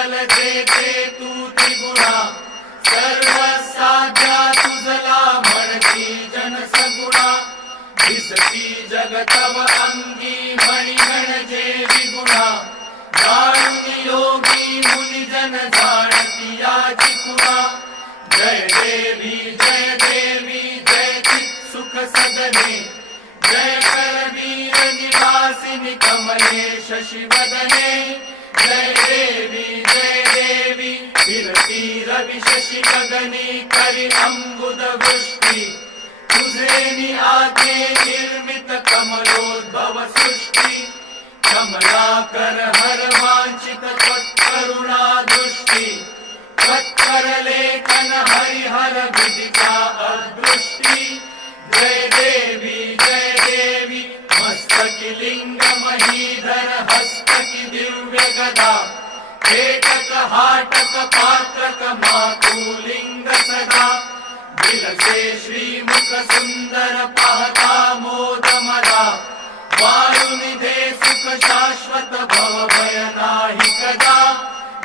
पुष्कल जेते तू त्रिगुणा। सर्व साध्या तुझला म्हणती जन सगुणा। दिसती जगतव अंगी मणी म्हणजे विगुणा। जाणून योगी मुनी जन जाणती याची खुणा जय देवी जय देवी, जय चित सुख सदने जय करवीर निवासिनी कमले शशिवदने फिरती रवि शशि गगनी करी अंबुद वृष्टी तुझे नि आते निर्मित कमलोद्भव सृष्टी। कमलाकर हर वांछित त्वत्करुणा दृष्टी त्वत्कर लेखन हरिहर विदिता अदृष्टी। जय देवी जय देवी मस्तकी लिंग महीधर हस्तकी दिव्य एकक हाटक पात्रक मातुलिंग सदा। दिलसे श्रीमुख सुंदर पाहता मोद मदा वारुनि दे सुख शाश्वत भव भय नाही कदा।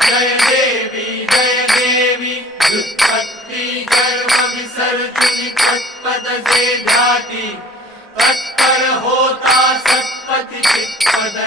जय देवी जय देवी व्युत्पत्ती गर्व विसर्जुनि तत्पद जे ध्याती। तत्पर होता सत्पति चित्पद